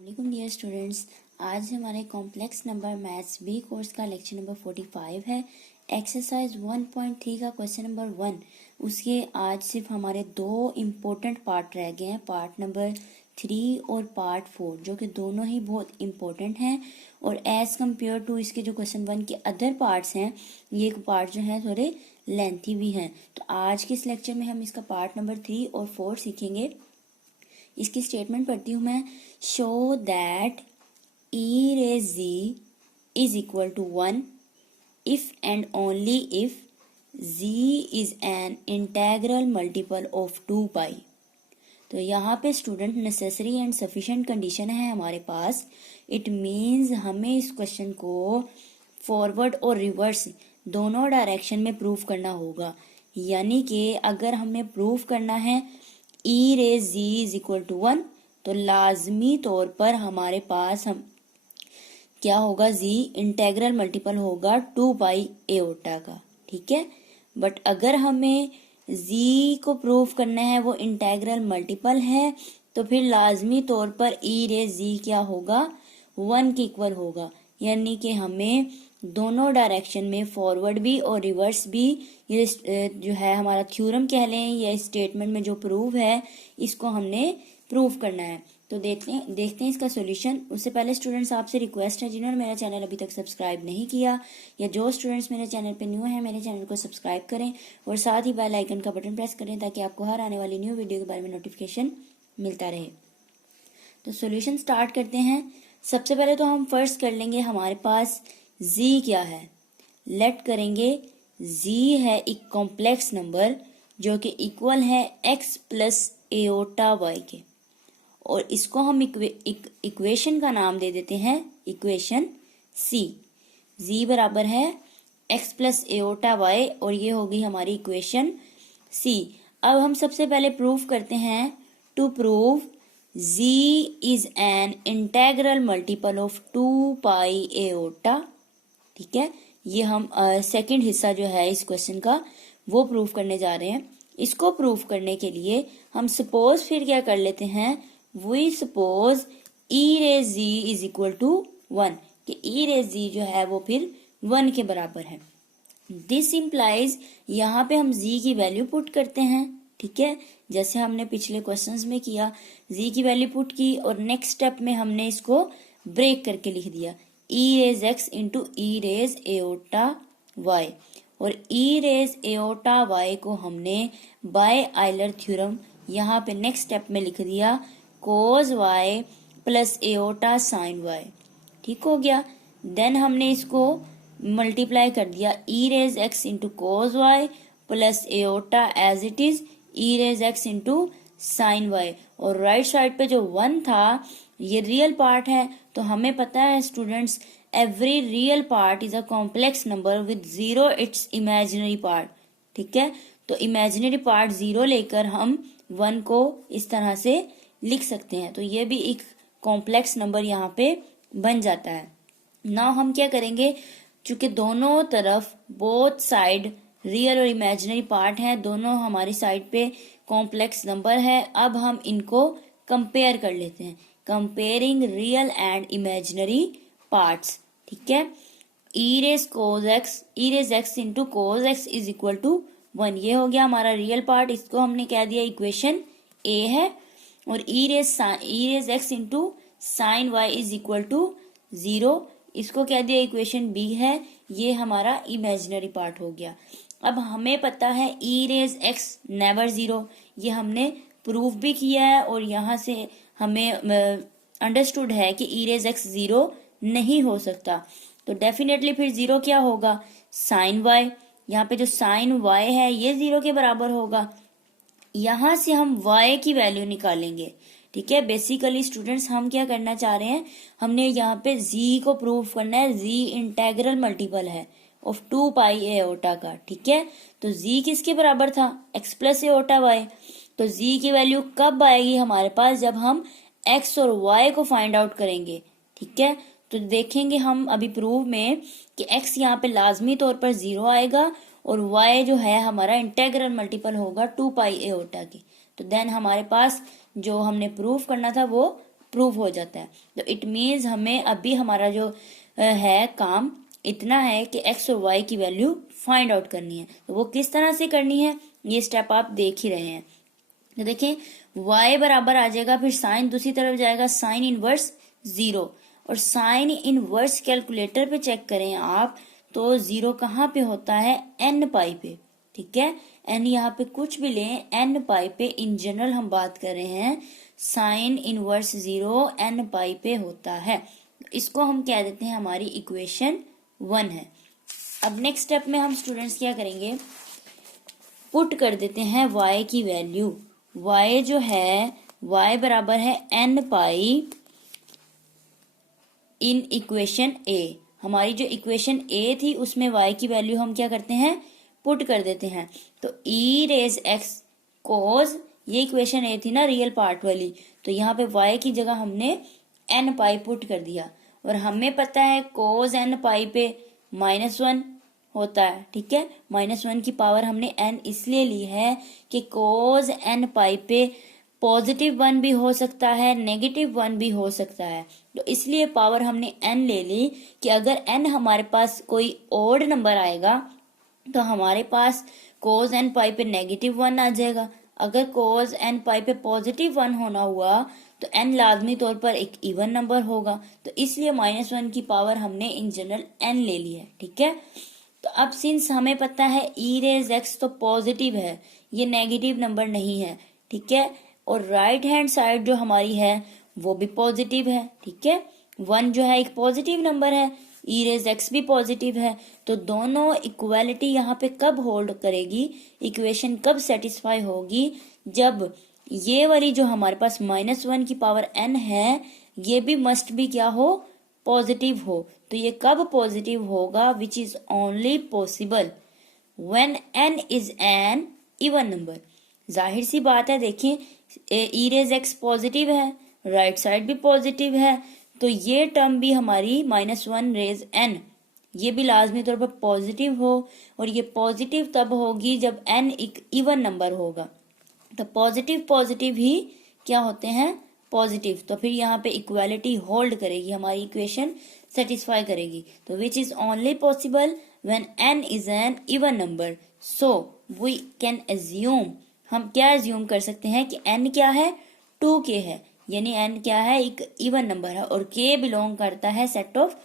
वालेकुम dear students. आज हमारे complex number maths B course का लेक्चर नंबर 45 है। एक्सरसाइज 1.3 का क्वेश्चन नंबर 1। उसके आज सिर्फ हमारे दो इम्पोर्टेंट पार्ट रह गए हैं, पार्ट नंबर 3 और पार्ट 4, जो कि दोनों ही बहुत इम्पोर्टेंट हैं। और एज कम्पेयर टू इसके जो क्वेश्चन 1 के अदर पार्ट्स हैं, ये पार्ट जो है थोड़े लेंथी भी हैं। तो आज के इस लेक्चर में हम इसका पार्ट नंबर 3 और 4 सीखेंगे। इसकी स्टेटमेंट पढ़ती हूँ मैं। Show that e raise ji is equal to 1 if and only if z is an integral multiple of 2 pi. तो यहाँ पे student necessary and sufficient condition है हमारे पास। इट मीन्स हमें इस क्वेश्चन को फॉरवर्ड और रिवर्स दोनों डायरेक्शन में प्रूव करना होगा। यानी कि अगर हमें प्रूव करना है e raise ji is equal to 1, तो लाजमी तौर पर हमारे पास हम क्या होगा, जी इंटेग्रल मल्टीपल होगा 2 पाई एओटा का। ठीक है, बट अगर हमें जी को प्रूव करना है वो इंटेग्रल मल्टीपल है, तो फिर लाजमी तौर पर ई रेज जी क्या होगा, 1 के इक्वल होगा। यानी कि हमें दोनों डायरेक्शन में फॉरवर्ड भी और रिवर्स भी, ये जो है हमारा थ्योरम कह लें या स्टेटमेंट में जो प्रूव है, इसको हमने प्रूव करना है। तो देखते हैं इसका सॉल्यूशन। उससे पहले स्टूडेंट्स आपसे रिक्वेस्ट है, जिन्होंने मेरा चैनल अभी तक सब्सक्राइब नहीं किया या जो स्टूडेंट्स मेरे चैनल पे न्यू हैं, मेरे चैनल को सब्सक्राइब करें और साथ ही बेल आइकन का बटन प्रेस करें ताकि आपको हर आने वाली न्यू वीडियो के बारे में नोटिफिकेशन मिलता रहे। तो सॉल्यूशन स्टार्ट करते हैं। सबसे पहले तो हम फर्स्ट कर लेंगे हमारे पास जी क्या है। लेट करेंगे जी है एक कॉम्प्लेक्स नंबर जो कि इक्वल है x प्लस एओटा वाई के, और इसको हम इक्वेशन का नाम दे देते हैं इक्वेशन सी। जी बराबर है x प्लस एओटा वाई, और ये होगी हमारी इक्वेशन सी। अब हम सबसे पहले प्रूव करते हैं। To prove z is an integral multiple of 2 pi iota. ठीक है, ये हम सेकंड हिस्सा जो है इस क्वेश्चन का वो प्रूव करने जा रहे हैं। इसको प्रूव करने के लिए हम सपोज फिर क्या कर लेते हैं, we suppose e raise ji is equal to 1, कि ई रेज जी जो है वो फिर 1 के बराबर है। दिस इम्प्लाइज, यहाँ पे हम जी की वैल्यू पुट करते हैं। ठीक है, जैसे हमने पिछले क्वेश्चंस में किया, जी की वैल्यू पुट की और नेक्स्ट स्टेप में हमने इसको ब्रेक करके लिख दिया, e raise x into e raise aorta Y. और ई रेज एओटा वाई को हमने बाय आइलर थ्योरम यहाँ पे नेक्स्ट स्टेप में लिख दिया, cos y plus iota sine y. ठीक हो गया। देन हमने इसको मल्टीप्लाई कर दिया, e raise x into cos y plus iota as it is e raise x into sine y. और राइट साइड पे जो 1 था ये रियल पार्ट है, तो हमें पता है students, every real part is a complex number with 0 it's imaginary part. ठीक है, तो इमेजिनरी पार्ट 0 लेकर हम 1 को इस तरह से लिख सकते हैं। तो ये भी एक कॉम्प्लेक्स नंबर यहाँ पे बन जाता है। नाउ हम क्या करेंगे, चूंकि दोनों तरफ बोथ साइड रियल और इमेजिनरी पार्ट हैं, दोनों हमारी साइड पे कॉम्प्लेक्स नंबर है, अब हम इनको कंपेयर कर लेते हैं। Comparing real and imaginary parts. ठीक है, e raise x into cos x is equal to 1, ये हो गया हमारा रियल पार्ट। इसको हमने कह दिया इक्वेशन ए है। और e raise x into sine y is equal to 0, इसको कह दिया इक्वेशन बी है। ये हमारा इमेजिनरी पार्ट हो गया। अब हमें पता है ई रेज एक्स नेवर 0, ये हमने प्रूव भी किया है और यहाँ से हमें अंडरस्टूड है कि ई रेज एक्स 0 नहीं हो सकता। तो डेफिनेटली फिर 0 क्या होगा, साइन वाई। यहाँ पे जो साइन वाई है ये 0 के बराबर होगा। यहाँ से हम y की वैल्यू निकालेंगे। ठीक है, बेसिकली स्टूडेंट्स हम क्या करना चाह रहे हैं, हमने यहाँ पे z को प्रूव करना है। z इंटेग्रल मल्टीपल है ऑफ 2 पाई एओटा का। ठीक है, तो z किसके बराबर था, x प्लस एओटा वाई। तो z की वैल्यू कब आएगी हमारे पास, जब हम x और y को फाइंड आउट करेंगे। ठीक है, तो देखेंगे हम अभी प्रूव में कि x यहाँ पे लाजमी तौर पर 0 आएगा और y जो है हमारा इंटेग्रल मल्टीपल होगा 2 पाई एओटा की। तो देन हमारे पास जो हमने प्रूव करना था वो प्रूव हो जाता है। तो इट मीन्स हमें अभी हमारा जो है काम इतना है कि एक्स और वाई की वैल्यू फाइंड आउट करनी है। तो वो किस तरह से करनी है, ये स्टेप आप देख ही रहे हैं। तो देखें, y बराबर आ जाएगा, फिर साइन दूसरी तरफ जाएगा, साइन इनवर्स 0, और साइन इनवर्स कैलकुलेटर पे चेक करें आप तो 0 कहाँ पे होता है, n पाई पे। ठीक है, n यहाँ पे कुछ भी लें, n पाई पे इन जनरल हम बात कर रहे हैं, साइन इनवर्स 0 n पाई पे होता है। इसको हम कह देते हैं हमारी इक्वेशन 1 है। अब नेक्स्ट स्टेप में हम स्टूडेंट्स क्या करेंगे, पुट कर देते हैं y की वैल्यू। y जो है, y बराबर है n pi in equation a। हमारी जो इक्वेशन a थी उसमें y की वैल्यू हम क्या करते हैं, पुट कर देते हैं। तो e रेज x कोज, ये इक्वेशन a थी ना रियल पार्ट वाली, तो यहाँ पे y की जगह हमने n पाई पुट कर दिया, और हमें पता है कोज n पाई पे -1 होता है। ठीक है, -1 की पावर हमने n इसलिए ली है कि कोज n पाई पे +1 भी हो सकता है, -1 भी हो सकता है। तो इसलिए पावर हमने n ले ली कि अगर n हमारे पास कोई ओड नंबर आएगा तो हमारे पास कोज n पाई पे -1 आ जाएगा। अगर कोज n पाई पे +1 होना हुआ तो n लाजमी तौर पर एक इवन नंबर होगा। तो इसलिए -1 की पावर हमने इन जनरल n ले ली है। ठीक है, तो अब सिंस हमें पता है e रेज x तो पॉजिटिव है, ये नेगेटिव नंबर नहीं है। ठीक है, और राइट हैंड साइड जो हमारी है वो भी पॉजिटिव है। ठीक है, 1 जो है एक पॉजिटिव नंबर है, e रेज x भी पॉजिटिव है, तो दोनों इक्वालिटी यहाँ पे कब होल्ड करेगी, इक्वेशन कब सेटिस्फाई होगी, जब ये वाली जो हमारे पास -1 की पावर n है ये भी मस्ट भी क्या हो, पॉजिटिव हो। तो ये कब पॉजिटिव होगा, विच is only possible when n is an even number. जाहिर सी बात है, देखिए e रेज x पॉजिटिव है, राइट साइड भी पॉजिटिव है, तो ये टर्म भी हमारी -1 रेज n ये भी लाजमी तौर पर पॉजिटिव हो, और ये पॉजिटिव तब होगी जब n एक इवन नंबर होगा। तो पॉजिटिव पॉजिटिव ही क्या होते हैं, पॉजिटिव। तो फिर यहाँ पे इक्वालिटी होल्ड करेगी, हमारी इक्वेशन सेटिस्फाई करेगी। तो which is only possible when n is an even number. So we can assume, हम क्या एज्यूम कर सकते हैं कि n क्या है, 2k है, यानी n क्या है, एक इवन नंबर है, और k बिलोंग करता है सेट ऑफ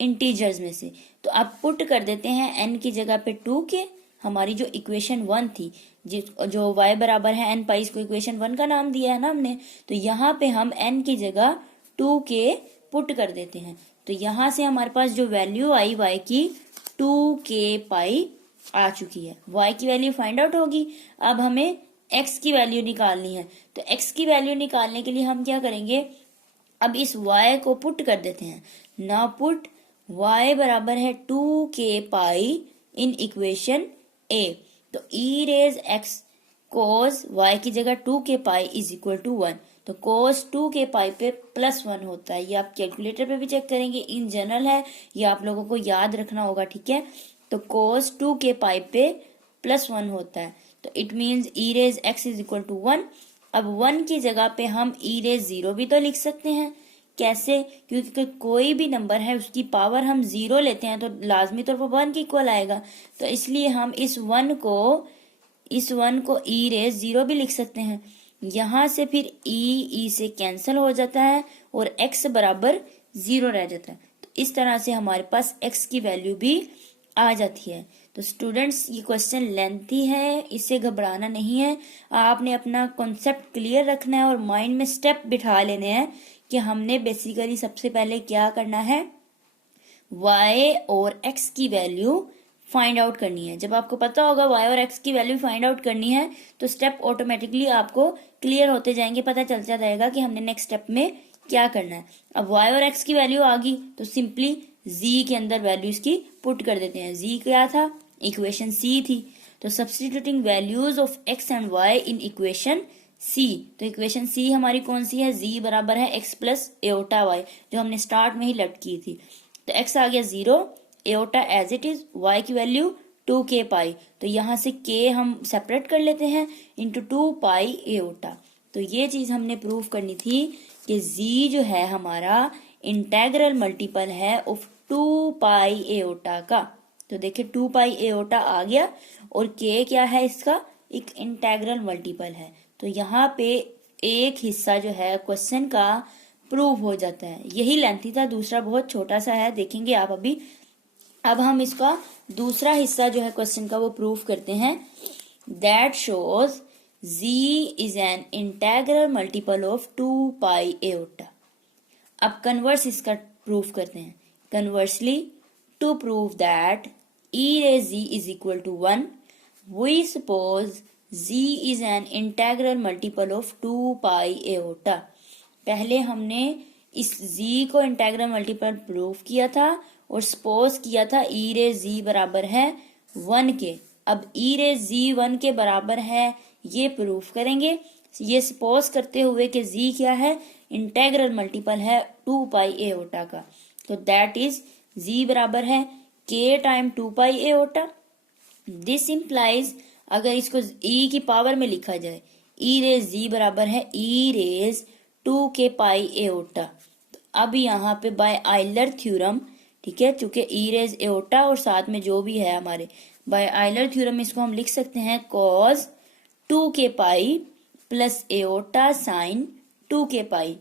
इंटीजर्स में से। तो आप पुट कर देते हैं n की जगह पे 2k, हमारी जो इक्वेशन 1 थी, जो y बराबर है n पाई, इसको इक्वेशन 1 का नाम दिया है ना हमने, तो यहाँ पे हम n की जगह 2k पुट कर देते हैं। तो यहाँ से हमारे पास जो वैल्यू आई y की 2k पाई आ चुकी है। y की वैल्यू फाइंड आउट होगी। अब हमें x की वैल्यू निकालनी है, तो x की वैल्यू निकालने के लिए हम क्या करेंगे, अब इस y को पुट कर देते हैं। नाउ पुट y बराबर है 2k pi in equation a। तो e रेज x कोस y की जगह 2k pi is equal to 1। तो कोस 2k पाई पे +1 होता है। ये आप कैलकुलेटर पे भी चेक करेंगे, इन जनरल है, ये आप लोगों को याद रखना होगा। ठीक है, तो कोस 2k पाई पे +1 होता है। तो it means e raise x is equal to 1। अब 1 की जगह पे हम e रेज 0 भी तो लिख सकते हैं। कैसे, क्योंकि कोई भी नंबर है उसकी पावर हम 0 लेते हैं तो लाजमी तौर पर 1 के इक्वल आएगा। तो इसलिए हम इस 1 को e रेज 0 भी लिख सकते हैं। यहाँ से फिर e से कैंसिल हो जाता है और x बराबर 0 रह जाता है। तो इस तरह से हमारे पास x की वैल्यू भी आ जाती है। तो स्टूडेंट्स, ये क्वेश्चन लेंथी है, इससे घबराना नहीं है। आपने अपना कॉन्सेप्ट क्लियर रखना है और माइंड में स्टेप बिठा लेने हैं कि हमने बेसिकली सबसे पहले क्या करना है, y और x की वैल्यू फाइंड आउट करनी है। जब आपको पता होगा y और x की वैल्यू फाइंड आउट करनी है तो स्टेप ऑटोमेटिकली आपको क्लियर होते जाएंगे, पता चलता रहेगा कि हमने नेक्स्ट स्टेप में क्या करना है। अब y और x की वैल्यू आ गई तो सिंपली z के अंदर वैल्यू इसकी पुट कर देते हैं। z क्या था, इक्वेशन c थी, तो substituting values of x and y in equation c। तो इक्वेशन c हमारी कौन सी है, z बराबर है x प्लस एओटा y, जो हमने स्टार्ट में ही लट की थी। तो x आ गया 0, iota as it is, y की वैल्यू 2k पाई, तो यहाँ से k हम सेपरेट कर लेते हैं इंटू 2 पाई एओटा। तो ये चीज हमने प्रूव करनी थी कि कि z जो है हमारा इंटेग्रल मल्टीपल है ऑफ 2 पाई एओटा का। तो देखिए 2 पाई एओटा आ गया और k क्या है इसका, एक इंटेग्रल मल्टीपल है। तो यहाँ पे एक हिस्सा जो है क्वेश्चन का प्रूव हो जाता है। यही लेंथी था, दूसरा बहुत छोटा सा है, देखेंगे आप अभी। अब हम इसका दूसरा हिस्सा जो है क्वेश्चन का वो प्रूव करते हैं। That shows z is an integral multiple of 2 pi iota. अब कन्वर्स इसका प्रूव करते हैं। Conversely, to prove that e raised z is equal to 1, we suppose z is an integral multiple of 2 pi aorta। पहले हमने इस z को integral multiple prove किया था और सपोज किया था e raised z बराबर है 1 के। अब e raised z 1 के बराबर है, ये प्रूफ करेंगे। ये सपोज करते हुए कि z क्या है, इंटेग्रल मल्टीपल है 2 पाई एओटा का। तो दैट इज z बराबर है k time 2 pi aorta. This implies, अगर इसको e की पावर में लिखा जाए, e रेज z बराबर है e रेज 2 के पाई एओटा। तो अब यहाँ पे बाय आइलर थ्योरम, ठीक है, चूंकि e रेज एओटा और साथ में जो भी है हमारे बाय आइलर थ्योरम, इसको हम लिख सकते हैं cos 2 के पाई प्लस एओटा साइन 2 के पाई।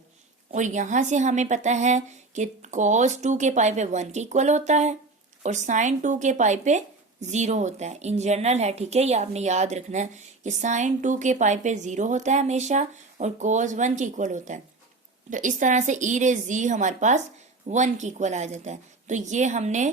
और यहाँ से हमें पता है कि cos 2 के पाई पे 1 के इक्वल होता है और साइन 2 के पाई पे 0 होता है। इन जनरल है, ठीक है, ये आपने याद रखना है कि साइन 2 के पाई पे 0 होता है हमेशा और cos 1 के इक्वल होता है। तो इस तरह से e रेज z हमारे पास 1 के इक्वल आ जाता है। तो ये हमने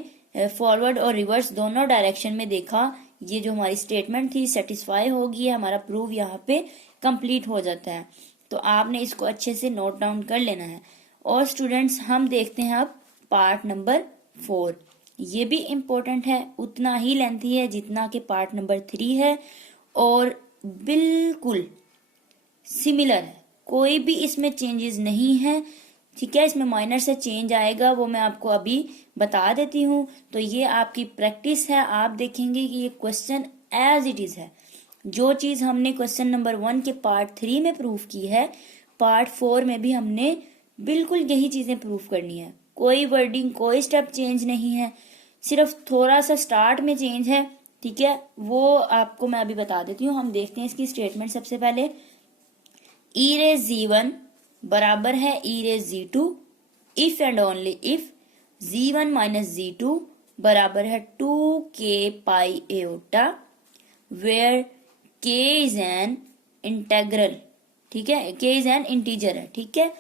फॉरवर्ड और रिवर्स दोनों डायरेक्शन में देखा। ये जो हमारी स्टेटमेंट थी सेटिस्फाई होगी, हमारा प्रूव यहाँ पे कंप्लीट हो जाता है। तो आपने इसको अच्छे से नोट डाउन कर लेना है। और स्टूडेंट्स, हम देखते हैं अब पार्ट नंबर 4। ये भी इम्पोर्टेंट है, उतना ही लेंथी है जितना कि पार्ट नंबर 3 है और बिल्कुल सिमिलर है, कोई भी इसमें चेंजेस नहीं है, ठीक है। इसमें माइनर से चेंज आएगा, वो मैं आपको अभी बता देती हूँ। तो ये आपकी प्रैक्टिस है, आप देखेंगे कि ये क्वेश्चन एज इट इज है। जो चीज हमने क्वेश्चन नंबर 1 के पार्ट 3 में प्रूफ की है, पार्ट 4 में भी हमने बिल्कुल यही चीजें प्रूफ करनी है। कोई वर्डिंग, कोई स्टेप चेंज नहीं है, सिर्फ थोड़ा सा स्टार्ट में चेंज है, ठीक है। वो आपको मैं अभी बता देती हूँ। हम देखते हैं इसकी स्टेटमेंट। सबसे पहले e रेज z1 बराबर है e raise z2 if and only if z1 minus z2 बराबर है 2 k pi iota where k is an integral, ठीक है, k इज एन इंटीजर है, ठीक है।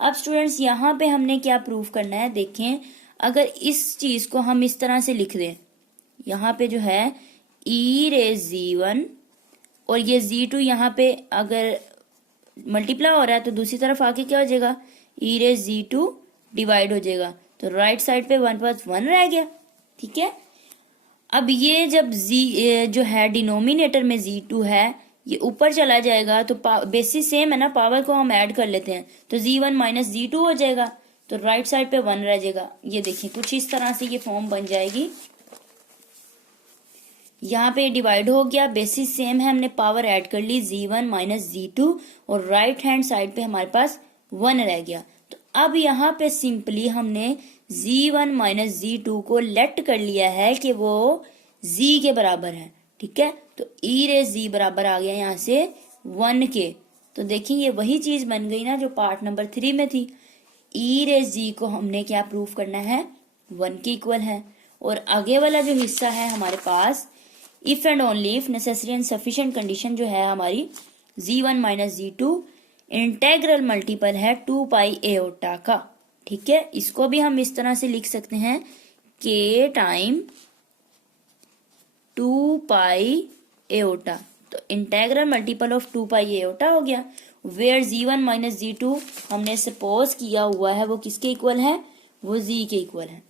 अब स्टूडेंट्स, यहाँ पे हमने क्या प्रूफ करना है, देखें। अगर इस चीज को हम इस तरह से लिख दें, यहाँ पे जो है e रेज z1 और ये z2 यहाँ पे अगर मल्टीप्लाई हो रहा है तो दूसरी तरफ आके क्या हो जाएगा, e रेज z2 डिवाइड हो जाएगा। तो राइट साइड पे 1 + 1 रह गया, ठीक है। अब ये जब z जो है डिनोमिनेटर में z2 है, ये ऊपर चला जाएगा तो बेसिस सेम है ना, पावर को हम ऐड कर लेते हैं तो z1 माइनस z2 हो जाएगा। तो राइट साइड पे 1 रह जाएगा। ये देखिए कुछ इस तरह से ये फॉर्म बन जाएगी। यहाँ पे डिवाइड हो गया, बेसिस सेम है, हमने पावर ऐड कर ली z1 माइनस z2 और राइट हैंड साइड पे हमारे पास 1 रह गया। तो अब यहाँ पे सिंपली हमने z1 माइनस z2 को लेट कर लिया है कि वो z के बराबर है, ठीक है। तो e रेज z बराबर आ गया यहाँ से 1 के। तो देखिए ये वही चीज बन गई ना जो पार्ट नंबर 3 में थी। e रेज z को हमने क्या प्रूफ करना है, 1 के इक्वल है। और आगे वाला जो हिस्सा है हमारे पास, if and only if necessary and sufficient condition जो है हमारी, z1 minus z2 integral multiple है 2 पाई एओटा का, ठीक है। इसको भी हम इस तरह से लिख सकते हैं k टाइम 2 पाई एओटा। तो integral multiple of 2 pi aorta हो गया। वेयर z1 माइनस z2 हमने सपोज किया हुआ है वो किसके इक्वल है, वो z के इक्वल है।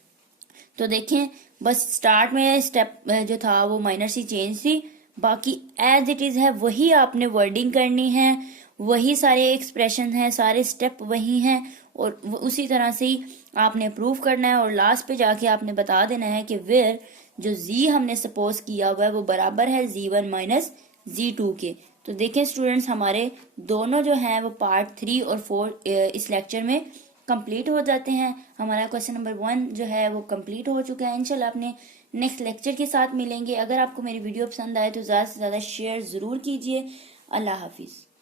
तो देखें बस स्टार्ट में स्टेप जो था वो माइनर सी चेंज थी, बाकी एज इट इज है वही आपने वर्डिंग करनी है, वही सारे एक्सप्रेशन हैं, सारे स्टेप वही हैं और उसी तरह से ही आपने प्रूफ करना है। और लास्ट पे जाके आपने बता देना है कि वेयर जो z हमने सपोज किया हुआ है वो बराबर है z1 माइनस z2 के। तो देखें स्टूडेंट्स, हमारे दोनों जो हैं वो पार्ट 3 और 4 इस लेक्चर में कंप्लीट हो जाते हैं। हमारा क्वेश्चन नंबर 1 जो है वो कंप्लीट हो चुका है। इंशाल्लाह अपने नेक्स्ट लेक्चर के साथ मिलेंगे। अगर आपको मेरी वीडियो पसंद आए तो ज़्यादा से ज़्यादा शेयर ज़रूर कीजिए। अल्लाह हाफिज़।